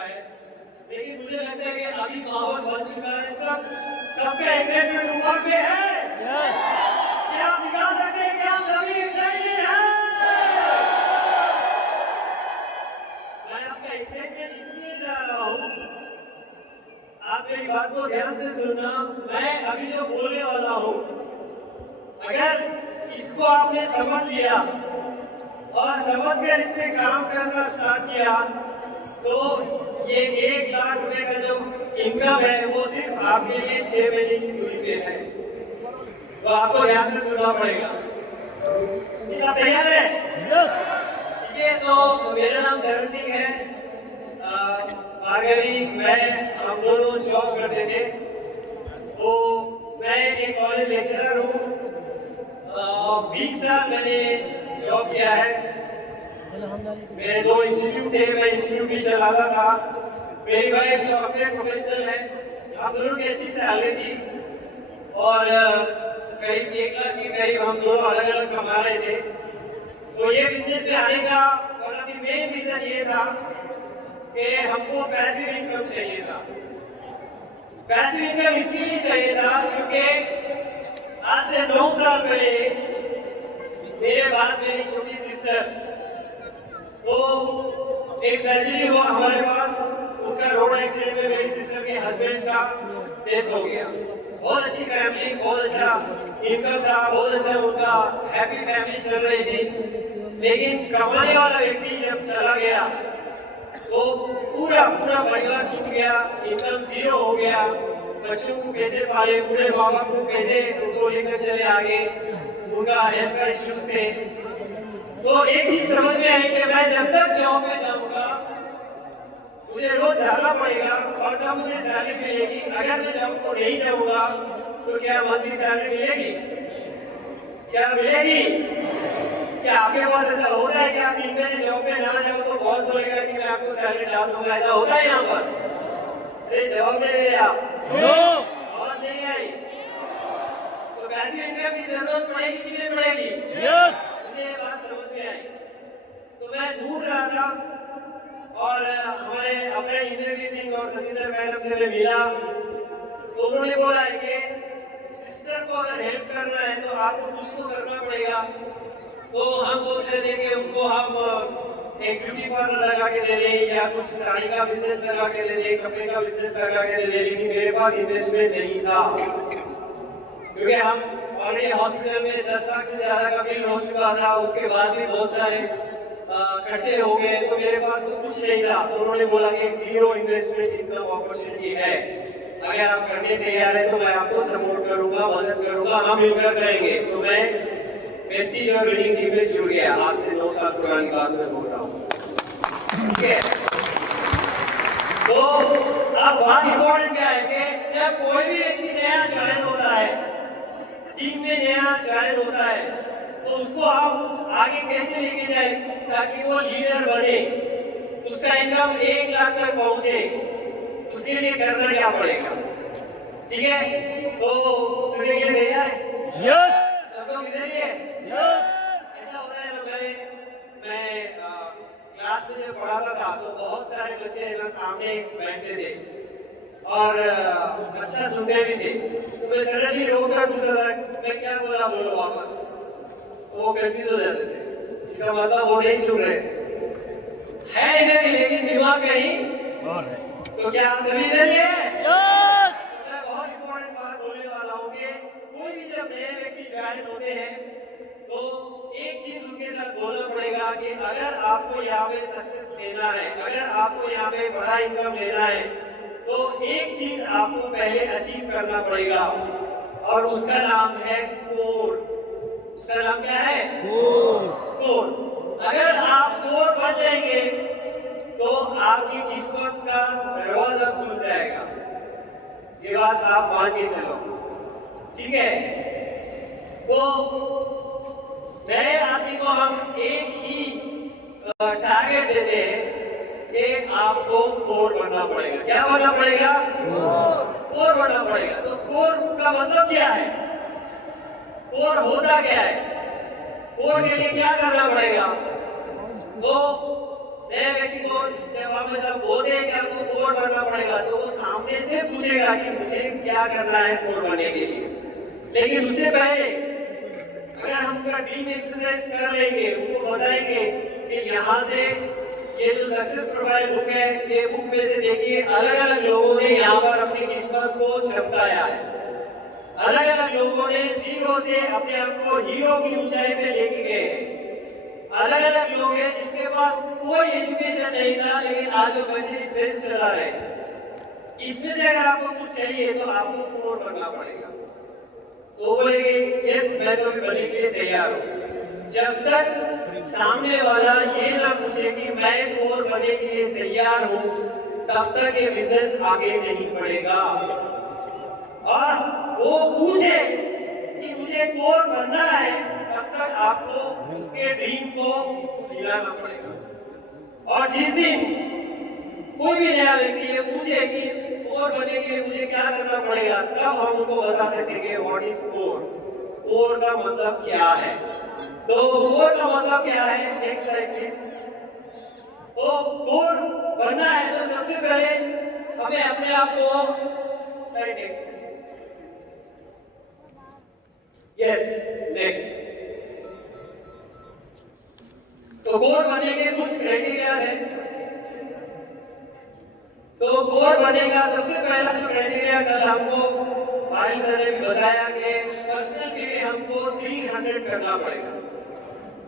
सकता है, लेकिन मुझे लगता है कि अभी माहौल बन चुका है, सबका एक्साइटमेंट ऊपर पे है। क्या आप दिखा सकते हैं कि आप सभी एक्साइटेड हैं? मैं आपका एक्साइटमेंट इसलिए चाह रहा हूँ, आप मेरी बात को ध्यान से सुनना। मैं अभी जो बोलने वाला हूँ, अगर इसको आपने समझ लिया और समझकर इस पे काम करना स्टार्ट किया, तो ये 1 लाख रुपए का जो इनकम है वो सिर्फ आपके लिए 6 महीने की दूरी पे है। तो आपको ध्यान से सुनना पड़ेगा। ठीक है, तैयार है? ठीक है, तो मेरा नाम चरण सिंह है। भार्गवी, मैं, हम दोनों जॉब करते थे। तो मैं एक कॉलेज लेक्चरर हूँ। 20 साल मैंने जॉब किया है। मेरे 2 इंस्टीट्यूट थे, मैं इंस्टीट्यूट भी चलाता था। मेरी वाइफ सॉफ्टवेयर प्रोफेशनल है। हम दोनों की अच्छी सैलरी थी और करीब 1 लाख के करीब हम दोनों अलग अलग कमा रहे थे। तो ये बिजनेस में आने का मेन रीजन ये था कि हमको पैसिव इनकम चाहिए था। पैसिव इनकम इसलिए चाहिए था क्योंकि आज से 9 साल पहले मेरे बाद मेरी छोटी सिस्टर, वो एक ट्रेजेडी हुआ हमारे पास। उनका रोड एक्सीडेंट में मेरी सिस्टर के हस्बैंड का डेथ हो गया। बहुत अच्छी फैमिली, बहुत अच्छा इनकम था, बहुत अच्छा उनका हैप्पी फैमिली चल रही थी। लेकिन कमाने वाला व्यक्ति जब चला गया तो पूरा परिवार टूट गया, इनकम 0 हो गया। बच्चों को कैसे पाले, पूरे माँ बाप को कैसे उनको लेकर चले आगे, उनका हेल्थ का इश्यूज थे। तो एक चीज समझ में आई कि मैं जब तक जॉब पे जाऊंगा मुझे रोज जाना पड़ेगा और तब मुझे सैलरी मिलेगी। अगर मैं जॉब को नहीं जाऊंगा तो क्या मंथली सैलरी मिलेगी? क्या मिलेगी? क्या आपके पास ऐसा होता है कि आप 3 महीने जॉब पे ना जाओ तो बॉस बोलेगा कि मैं आपको सैलरी डाल दूंगा? ऐसा होता है यहाँ पर? अरे जवाब दे रहे आप। बॉस नहीं आई तो पैसिव इनकम की जरूरत पड़ेगी कि नहीं पड़ेगी? मुझे ये बात समझ में आई। तो मैं ढूंढ रहा था और हमारे अपने इंद्रवीर सिंह और सतींद्र मैडम से मैं मिला। तो उन्होंने बोला है कि सिस्टर को अगर हेल्प करना है तो आपको कुछ तो करना पड़ेगा। तो हम सोच रहे थे कि उनको हम एक ब्यूटी पार्लर लगा के दे दें या कुछ साड़ी का बिजनेस लगा के दे दें, कपड़े का बिजनेस लगा के दे दें, लेकिन मेरे पास इन्वेस्टमेंट नहीं था क्योंकि हम ऑलरेडी हॉस्पिटल में 10 लाख से ज्यादा का बिल हो चुका था। उसके बाद भी बहुत सारे खर्चे हो गए, तो मेरे पास कुछ नहीं था। तो उन्होंने बोला कि 0 इन्वेस्टमेंट इनकम अपॉर्चुनिटी है, अगर आप करने तैयार है तो मैं आपको सपोर्ट करूंगा, मदद करूंगा, हम मिलकर करेंगे। तो मैं बेस्टी और विनिंग टीम में जुड़ गया। आज से 9 साल पुरानी बात मैं बोल रहा हूँ। ठीक है, तो अब बात इंपॉर्टेंट क्या है कि जब कोई भी व्यक्ति नया ज्वाइन होता है, टीम में नया ज्वाइन होता है, तो उसको हम आगे कैसे लेके जाए ताकि वो लीडर बने, उसका इनकम 1 लाख तक पहुंचे, उसके लिए करना क्या पड़ेगा? ठीक है, तो सुनने के लिए तैयार है? सब लोग इधर ही है? ऐसा होता है ना, मैं क्लास में जब पढ़ाता था तो बहुत सारे बच्चे ना सामने बैठते थे और अच्छा सुनते भी थे। तो मैं सडनली रोककर पूछता था मैं क्या बोला, बोलो वापस। तो वो कंफ्यूज हो जाते थे, इसका मतलब वो नहीं सुन रहे है इधर ही, लेकिन दिमाग कहीं और है। तो क्या आप सभी इधर ही है? मैं बहुत इंपॉर्टेंट बात बोलने वाला हूँ कि कोई भी जब नए व्यक्ति ज्वाइन होते हैं तो एक चीज उनके साथ बोलना पड़ेगा कि अगर आपको यहाँ पे सक्सेस लेना है, अगर आपको यहाँ पे बड़ा इनकम लेना है, तो एक चीज आपको पहले अचीव करना पड़ेगा और उसका नाम है कोर। उसका नाम क्या है? कोर। अगर आप कोर बन जाएंगे तो आपकी किस्मत का दरवाजा खुल जाएगा। ये बात आप मान के चलो, ठीक है? तो नए आदमी को हम एक ही टारगेट देते हैं कि आपको कोर बनना पड़ेगा। क्या बनना पड़ेगा? कोर बनना पड़ेगा। तो कोर का मतलब क्या है? कोर होता क्या है? कोर के लिए क्या करना पड़ेगा? तो नए व्यक्ति को जब हम ऐसा बोलते हैं कि आपको कोर बनना पड़ेगा, तो वो सामने से पूछेगा कि मुझे क्या करना है कोर बनने के लिए। लेकिन उससे पहले अगर हम उनका ड्रीम एक्सरसाइज कर लेंगे, उनको बताएंगे कि यहाँ से ये जो सक्सेस प्रोफाइल बुक है, ये बुक में से देखिए अलग अलग लोगों ने यहाँ पर अपनी किस्मत को चमकाया है। अलग अलग लोगों ने जीरो से अपने आप को हीरो की ऊंचाई पे लेके गए हैं। अलग अलग लोग हैं जिसके पास कोई एजुकेशन नहीं था, लेकिन आज वो मर्सिडीज बेंज चला रहे हैं। इसमें से अगर आपको कुछ चाहिए तो आपको कोर बनना पड़ेगा। तो बोलेंगे यस, मैं तो भी बनने के लिए तैयार हूँ। जब तक सामने वाला ये ना पूछे कि मैं कोर बनने के लिए तैयार हूँ, तब तक ये बिजनेस आगे नहीं बढ़ेगा। और वो पूछे कि मुझे कोर बनना है, तब तक आपको उसके ड्रीम को हिलाना पड़ेगा। और जिस दिन कोई भी नया व्यक्ति ये पूछे कि कोर बनने के लिए मुझे क्या करना पड़ेगा, तब हम उनको बता सकेंगे व्हाट इज कोर, कोर का मतलब क्या है। तो कोर का मतलब क्या है, नेक्स्ट स्लाइड प्लीज। तो कोर बनना है तो सबसे पहले हमें अपने आप को, स्लाइड नेक्स्ट, यस नेक्स्ट। तो कोर बनने के कुछ क्राइटेरिया है। तो कोर बनेगा सबसे पहला जो क्राइटेरिया कल हमको भाई सर ने भी बताया कि पर्सनल के लिए हमको 300 करना पड़ेगा,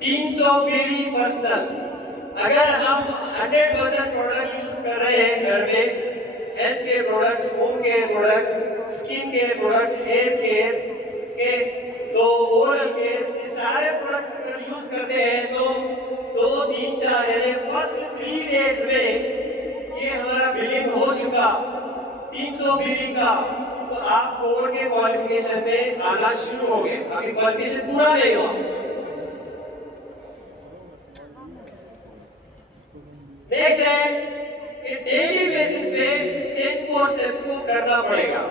300 पीवी पर्सनल। अगर हम 100% प्रोडक्ट यूज कर रहे हैं घर में, health care products, home care products, skin care products, hair care के, तो ओरल केयर, ये सारे प्रोडक्ट्स अगर यूज करते हैं तो 2, 3, 4 यानी फर्स्ट 3 डेज में ये हमारा बिलिंग हो चुका 300 बिलिंग का, तो आप कोर के क्वालिफिकेशन में आना शुरू हो गए। अभी क्वालिफिकेशन पूरा नहीं हुआ। नेक्स्ट है कि डेली बेसिस पे 10 कोर स्टेप्स को करना पड़ेगा।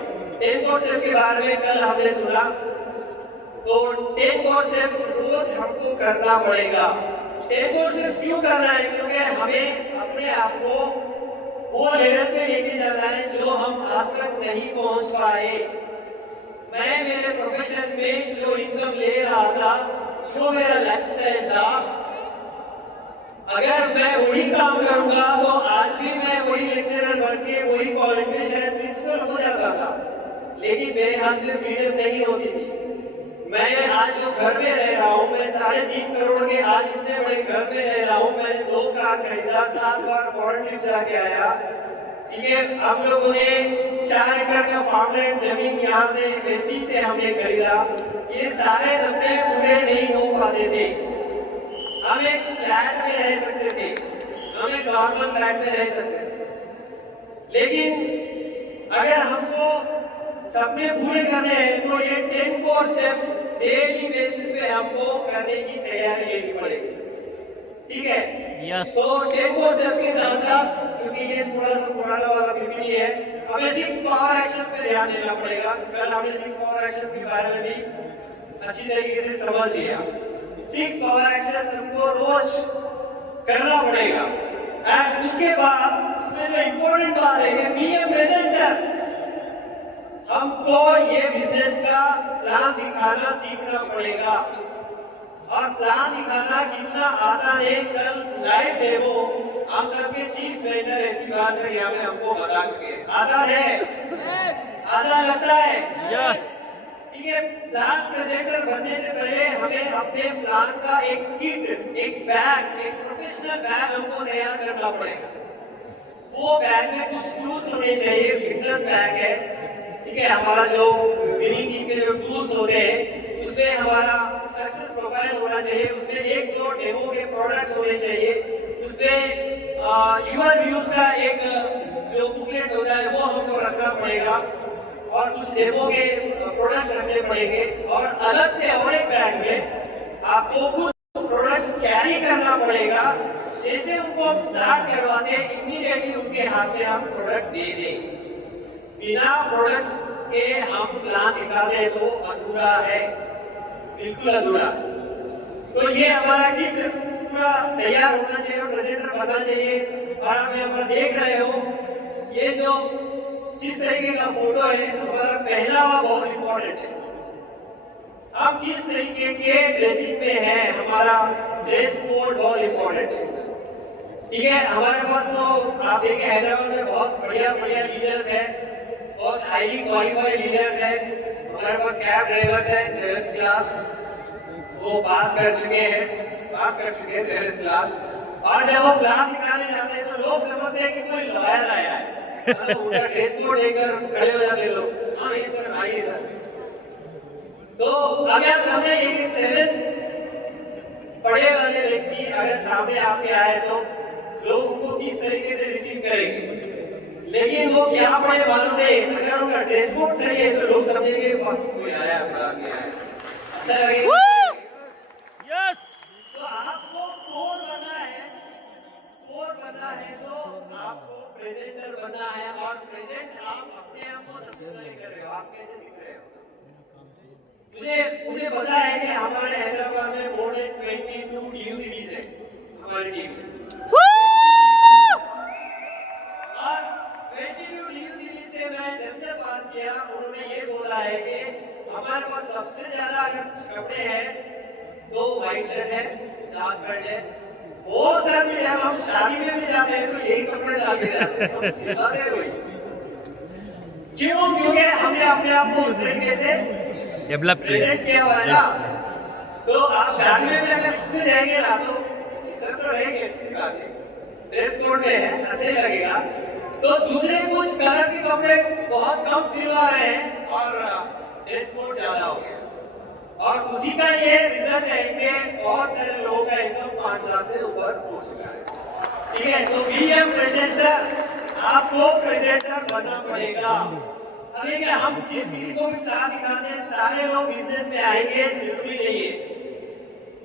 10 कोर स्टेप्स के बारे में कल हमने सुना, तो 10 कोर स्टेप्स रोज हमको करना पड़ेगा। 10 कोर स्टेप्स क्यों करना है? क्योंकि हमें अपने आप को वो लेवल पे लेके जाना है जो हम आज तक नहीं पहुंच पाए। मैं मेरे प्रोफेशन में जो इनकम ले रहा था, जो मेरा लाइफस्टाइल था, अगर मैं वही काम करूंगा तो आज भी मैं वही लेक्चरर बन के वही कॉलेज में शायद प्रिंसिपल हो जाता था, लेकिन मेरे हाथ में फ्रीडम नहीं होती थी। मैं आज जो घर में रह रहा हूँ, मैं 3.5 करोड़ के आज इतने बड़े घर में रह रहा हूँ। मैंने 2 कार खरीदा, 7 बार फॉरेन ट्रिप जाके आया। ठीक है, हम लोगों ने 4 एकड़ का फार्मलैंड जमीन यहाँ से वेस्टिंग से हमने खरीदा। ये सारे सपने पूरे नहीं हो पाते थे। हम एक फ्लैट में रह सकते थे, हम एक नॉर्मल फ्लैट में रह सकते थे, लेकिन अगर हमको सपने पूरे करने हैं तो ये 10 कोर स्टेप्स डेली बेसिस पे हमको करने की तैयारी लेनी पड़ेगी। ठीक है, यस। तो 10 कोर स्टेप्स के साथ साथ, क्योंकि ये थोड़ा सा पुराना वाला पीपीटी है, हमें 6 पावर एक्शंस पे ध्यान देना पड़ेगा। कल हमने 6 पावर एक्शंस के बारे में भी अच्छी तरीके से समझ लिया। 6 पावर एक्शंस हमको रोज करना पड़ेगा। एंड उसके बाद उसमें जो इम्पोर्टेंट बात है कि बी ए प्रेजेंटर, हमको ये बिजनेस का प्लान दिखाना सीखना पड़ेगा। और प्लान दिखाना कितना आसान है, कल लाइव डेमो हम सबके चीफ मेंटर एसपी बार से यहाँ पे हमको बता चुके हैं। आसान है? आसान लगता है? यस। ठीक है, प्लान प्रेजेंटर बनने से पहले हमें अपने प्लान का एक किट, एक बैग, एक प्रोफेशनल बैग हमको तैयार करना पड़ेगा। वो बैग में कुछ टूल्स होने चाहिए, फिटनेस बैग है। ठीक है, हमारा जो विनिंग के जो टूल्स होते हैं, उसमें हमारा सक्सेस प्रोफाइल होना चाहिए, उसमें 1-2 डेमो के प्रोडक्ट्स होने चाहिए, उसमें यूआर व्यूज का एक जो बुकलेट होता है वो हमको रखना पड़ेगा, और कुछ डेमो के प्रोडक्ट्स रखने पड़ेंगे। और अलग से और एक बैग में आपको कुछ प्रोडक्ट्स कैरी करना पड़ेगा। जैसे उनको स्टार्ट करवाते हैं, इमीडिएटली उनके हाथ में हम प्रोडक्ट दे दें। बिना प्रोडक्ट्स के हम प्लान दिखाते तो अधूरा है, बिल्कुल अधूरा। तो ये हमारा किट पूरा तैयार होना चाहिए और प्रेजेंटर बनना चाहिए। और आप यहाँ पर देख रहे हो ये जो जिस तरीके का फोटो है, हमारा पहनावा बहुत इंपॉर्टेंट है। हम किस तरीके के ड्रेसिंग में है, हमारा ड्रेस कोड बहुत इंपॉर्टेंट है। ठीक है, हमारे पास तो आप देखें हैदराबाद में बहुत बढ़िया बढ़िया लीडर्स हैं, बहुत हाईली क्वालिफाइड लीडर्स हैं। हमारे पास कैब ड्राइवर्स हैं 7th क्लास, वो पास कर चुके हैं 7th क्लास। और जब वो क्लास निकालने जाते हैं तो लोग समझते हैं कि कोई लॉयर आया है, उनका ड्रेस कोड लेकर खड़े हो जाते लोग, हाँ ये सर आइए सर। तो अगर आप समझे कि 7th पढ़े वाले व्यक्ति अगर सामने आपके आए तो लोग उनको किस तरीके से रिसीव करेंगे, लेकिन वो क्या पढ़े मालूम नहीं, अगर उनका ड्रेस कोड सही है तो लोग समझेंगे कोई आया अच्छा लगेगा। तो आपको कोर बनना है तो आपको प्रेजेंटर बनना है। और प्रेजेंट आप अपने आप को सबसे पहले कर रहे हो, आप कैसे दिख रहे हो। मुझे पता है कि हमारे हैदराबाद में मोर देन 22 DU सीरीज है हमारी टीम में। और 22 DU सीरीज से मैं जब बात किया, उन्होंने ये बोला है कि हमारे पास सबसे ज्यादा अगर कपड़े हैं तो व्हाइट शर्ट है, डार्क पैंट है। बहुत सारे जब हम शादी में भी जाते हैं तो यही कपड़े डाल के जाते हैं, हम सिखाते हैं कोई। क्यों? क्योंकि हमने अपने आप को उस तरीके से डेवलप प्रेजेंट किया हुआ है ना। तो आप शादी में भी अगर इसमें जाएंगे ना तो इज्जत तो रहेगी इस बात से, ड्रेस कोड में है, अच्छा ही लगेगा। तो दूसरे कुछ कलर के कपड़े बहुत कम सिलवा रहे हैं और ड्रेस कोड ज्यादा हो गया। और उसी का ये रिजल्ट है कि बहुत सारे लोगों का इनकम 5 लाख से ऊपर पहुंच चुका है। ठीक है, तो बीएम प्रेजेंटर, आपको प्रेजेंटर बनना पड़ेगा। अभी हम किसी को भी प्लान दिखाते हैं, सारे लोग बिजनेस में आएंगे जरूरी नहीं है।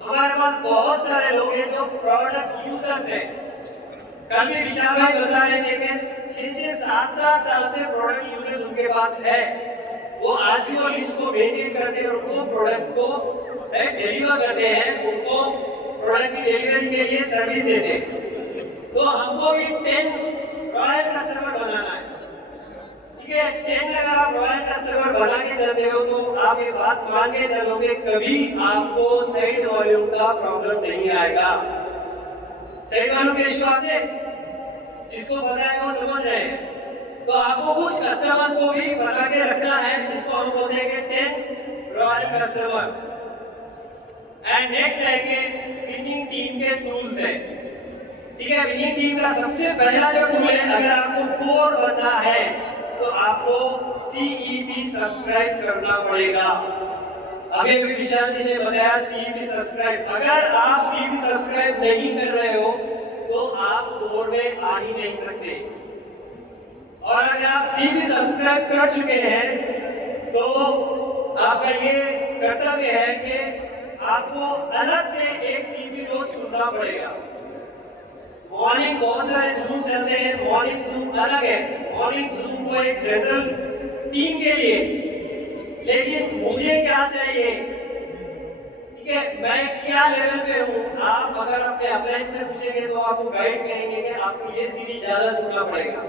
हमारे पास बहुत सारे लोग हैं जो प्रोडक्ट यूजर्स हैं। कल भी विशाल भाई बता रहे थे कि 6-7 साल से प्रोडक्ट यूजर्स उनके पास है। वो आज भी वो लिस्ट को मेंटेन करते हैं, उनको प्रोडक्ट्स को डिलीवर करते हैं, उनको प्रोडक्ट की डिलीवरी के लिए सर्विस देते हैं। तो हमको भी 10 रॉयल कस्टमर बनाना है। ठीक है, 10 अगर आप रॉयल कस्टमर बना के चलते हो तो आप ये बात मान के चलोगे कभी आपको साइड वॉल्यूम का प्रॉब्लम नहीं आएगा। साइड वॉल्यूम की बात है, जिसको पता है वो समझ रहे हैं। तो आपको कुछ कस्टमर्स को भी बना के रखना है, जिसको हम बोलते हैं कि 10 रॉयल कस्टमर। एंड नेक्स्ट है कि विनिंग टीम के टूल्स हैं। ठीक है, विनिंग टीम का सबसे पहला जो टूल है, अगर आपको कोर बनना है तो आपको CEB सब्सक्राइब करना पड़ेगा। अभी विशाल जी ने बताया CEB सब्सक्राइब। अगर आप CEB सब्सक्राइब नहीं कर रहे हो तो आप कोर में आ ही नहीं सकते। और अगर आप CEB सब्सक्राइब कर चुके हैं तो आपका ये कर्तव्य है कि आपको अलग से एक CEB रोज सुनना पड़ेगा। मॉर्निंग बहुत सारे जूम चलते हैं, मॉर्निंग जूम अलग है। मॉर्निंग जूम वो एक जनरल टीम के लिए, लेकिन मुझे क्या चाहिए, ठीक है, मैं क्या लेवल पे हूँ। आप अगर अपने अपलाइन से पूछेंगे तो आपको गाइड कहेंगे कि आपको ये सीरीज ज्यादा सुनना पड़ेगा।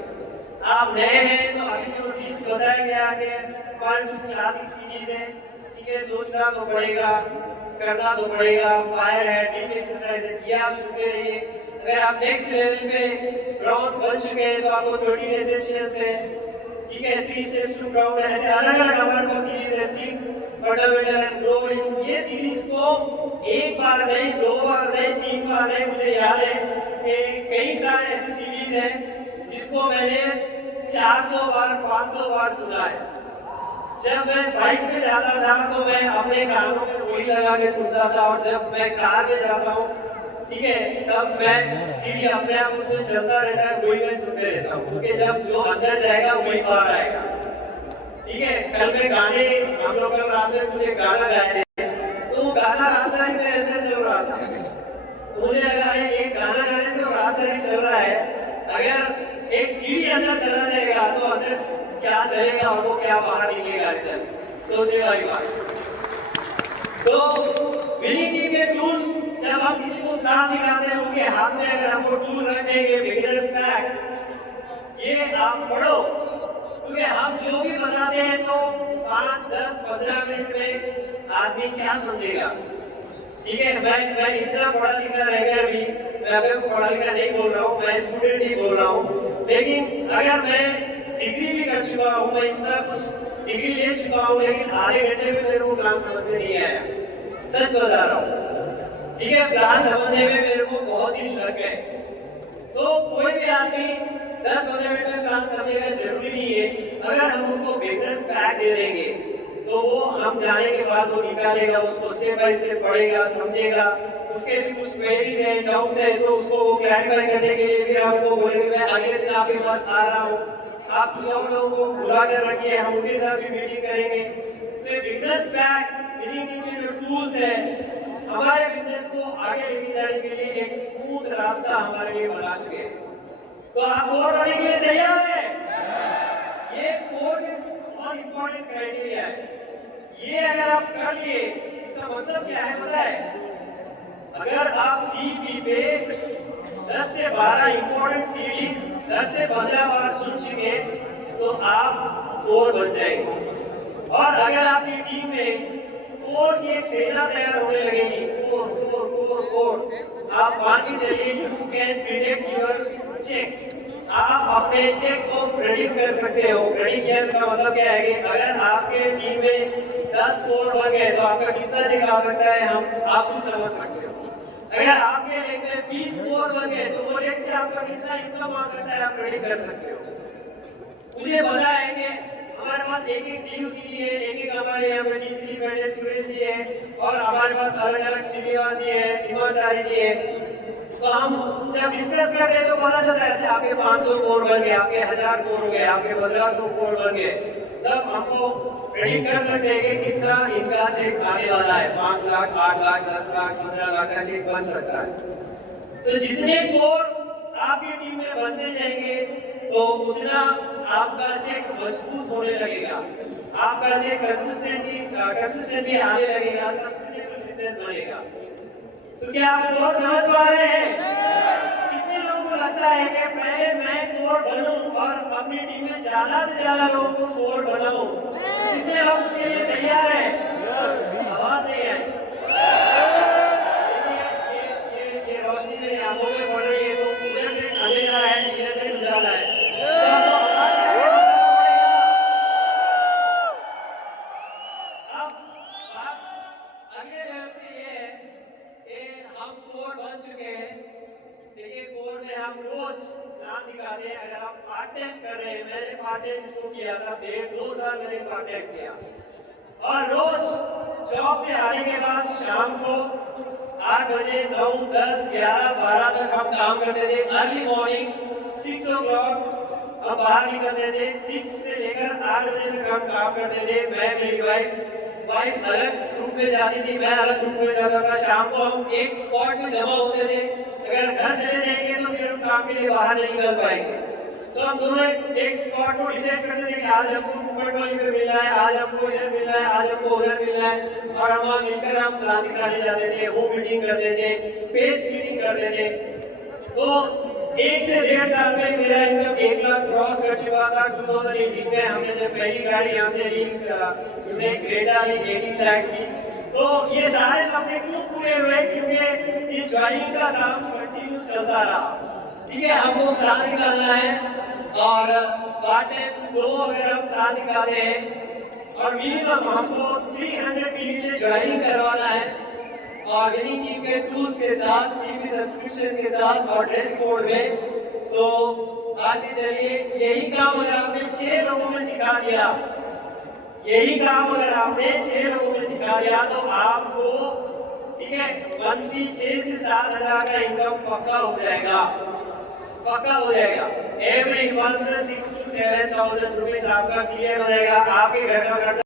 आप नए हैं तो अभी जो लिस्ट बताया गया कि हमारे कुछ क्लासिक सीरीज है, ठीक है, सोचना तो पड़ेगा, करना तो पड़ेगा, फायर है, डीप एक्सरसाइज है, ये आप सुनते रहिए। अगर आप नेक्स्ट लेवल पे ग्राउंड बन चुके हैं तो आपको 30 एसेंशियल्स है, ठीक है, 3 स्टेप्स टू ग्राउंड, ऐसे अलग अलग हमारे पास सीरीज है। 3 फंडामेंटल एंड ग्रो। ये सीरीज को एक बार नहीं, 2 बार नहीं, 3 बार नहीं, मुझे याद है कि कई सारे ऐसे सीरीज हैं जिसको मैंने 400 बार 500 बार सुना है। जब मैं बाइक पे जाता था तो मैं अपने कानों में वही लगा के सुनता था, और जब मैं कार में जाता हूँ, ठीक है, तब मैं सीढ़ी अपने आप उसमें चलता रहता है, वही मैं सुनते रहता हूँ, क्योंकि जब जो अंदर जाएगा वही बाहर आएगा। ठीक है, कल मैं गाने, हम लोग कल रात में मुझे गाना गाए थे, तो वो गाना रात से मेरे अंदर चल रहा था। मुझे लगा ये गाना गाने से रात से चल रहा है, अगर एक सीढ़ी अंदर चला जाएगा तो अंदर क्या चलेगा और वो क्या बाहर निकलेगा, सोचने वाली बात। तो विनिंग टीम के टूल्स जब हम किसी को काम दिखाते हैं उनके हाथ में अगर हमको टूल रख देंगे बिगिनर्स पैक, ये आप पढ़ो, क्योंकि हम जो भी बताते हैं तो 5, 10, 15 मिनट में आदमी क्या समझेगा। ठीक है, मैं इतना पढ़ा लिखा रहकर भी मैं अपने को पढ़ा लिखा नहीं बोल रहा हूँ, मैं स्टूडेंट ही बोल रहा हूँ, लेकिन अगर मैं डिग्री भी कर चुका हूँ, मैं इतना कुछ डिग्री ले चुका हूँ, लेकिन आधे घंटे में मेरे को प्लान समझ में नहीं आया, सच बता रहा हूँ। ठीक है, प्लान समझने में मेरे को बहुत दिन लग गए। तो कोई भी आदमी 10-15 मिनट में प्लान समझेगा जरूरी नहीं है। अगर हम उनको बिगिनर्स पैक दे देंगे तो वो हम जाने के बाद वो निकालेगा, उसको स्टेप बाय स्टेप पढ़ेगा, समझेगा, उसके भी कुछ क्वेरीज है, डाउट्स है, तो उसको वो क्लैरिफाई करने के लिए फिर हमको बोलेंगे मैं अगले दिन आपके पास आ रहा हूँ, आप कुछ और लोगों को बुला कर रखिए, हम उनके साथ भी मीटिंग करेंगे। तो बिगिनर्स पैक मीटिंग के जो टूल्स है हमारे बिजनेस को आगे लेके जाने के लिए एक स्मूथ रास्ता हमारे लिए बना चुके हैं। तो आप और बढ़ने के लिए तैयार हैं? ये कोड बहुत इंपॉर्टेंट क्राइटेरिया है। ये अगर आप कर लिए इसका मतलब क्या है पता है? अगर आप सीपी पे 10 से 12 इंपॉर्टेंट सीरीज 10 से 15 बार सुन चुके तो आप कोड बन जाएंगे। और अगर आपकी टीम में कोड की एक सेना तैयार होने लगेगी, कोड कोड कोड कोड, आप मान के चलिए you can predict your check, आप अपने चेक को प्रेडिक्ट कर सकते हो। प्रेडिक्ट करने का मतलब क्या है कि अगर आपके टीम में 10 कोड बन गए तो आपका कितना चेक आ सकता है आप खुद समझ सकते हो। अगर आपके लेग में 20 कोड बन गए तो वो लेग से आपका कितना इनकम आ सकता है आप प्रेडिक्ट कर सकते हो। मुझे पता है कि हमारे पास एक डीयूसी है, एक हमारे यहाँ पे डीसीपी बैठे सुरेश जी है, और हमारे पास अलग अलग श्रीनिवास जी है, सीमाचारी जी है। तो हम जब डिस्कस करते हैं तो पता चलता है आपके 500 कोड बन गए, आपके 1000 कोड हो गए, आपके 1500 कोड बन गए, तब हमको प्रेडिक्ट कर सकते हैं कि कितना इनका चेक आने वाला है। 5 लाख, 8 लाख, 10 लाख, 15 लाख का चेक बन सकता है। तो जितने कोड आपकी टीम में बनते जाएंगे तो उतना आपका चेक मजबूत होने लगेगा, आपका चेक कंसिस्टेंटली आने लगेगा, सस्टेनेबल बिजनेस बनेगा। तो क्या आप कोड समझ पा रहे हैं? कितने लोगों को लगता है कि पहले मैं कोड बनूं और अपनी टीम में ज्यादा से ज्यादा लोगों को कोड बनाऊं? कितने लोग इसके लिए तैयार हैं? आवाज नहीं है। ये रोशनी मेरी आंखों में पड़ रही है, तो उधर से अंधेरा है, इधर से उजाला है, तो आपको आवाज करके बताना पड़ेगा। अब बात आगे लेवल पे ये है कि हम कोड बन चुके हैं। देखिए कोड में हम रोज प्लान दिखाते हैं। अगर आप पार्ट टाइम कर रहे हैं, मैंने पार्ट टाइम शुरू किया था, 1.5-2 साल मैंने पार्ट टाइम किया, और रोज जॉब से आने के बाद शाम को 8 बजे 9, 10, 11, 12 तक हम काम करते थे। अर्ली मॉर्निंग 6 o'clock हम बाहर निकलते थे, 6 से लेकर 8 बजे तक हम काम करते थे। मैं मेरी वाइफ अलग रूम में जाती थी, मैं अलग रूम में जाता था। शाम को हम एक स्पॉट में जमा होते थे। अगर घर चले जाएंगे तो फिर हम काम के लिए बाहर नहीं निकल पाएंगे, तो हम दोनों एक स्पॉट को डिसाइड करते थे कि आज हमको कुकटवाली पे मिलना है, आज हमको इधर मिलना है, आज हमको उधर मिलना है, और हम वहाँ मिलकर हम प्लान निकाले जाते थे, होम मीटिंग करते थे, पेज मीटिंग करते थे। तो 1 से 1.5 साल में मेरा इनकम 1 लाख क्रॉस कर चुका था। 2018 में हमने जब पहली गाड़ी यहाँ से ली, क्रेटा ली 18 लाख की। तो ये सारे सपने क्यों पूरे हुए? क्योंकि ये ज्वाइनिंग का काम कंटिन्यू चलता रहा। ठीक है, हमको प्लान निकालना है, और पार्ट टाइम 2 अगर हम प्लान निकाले हैं, और मिनिमम हमको 300 पीवी से ज्वाइनिंग करवाना है, और विनिंग टीम के टूल्स के साथ, सीवी सब्सक्रिप्शन के साथ, और ड्रेस कोड में। तो आगे चलिए, यही काम अगर आपने 6 लोगों में सिखा दिया, यही काम अगर आपने 6 लोगों में सिखा दिया, तो आपको ठीक है मंथली 6 से 7 हजार का इनकम पक्का हो जाएगा, पक्का हो जाएगा। एवरी मंथ 6 to 7,000 रुपीज आपका क्लियर हो जाएगा। आपके घर का खर्चा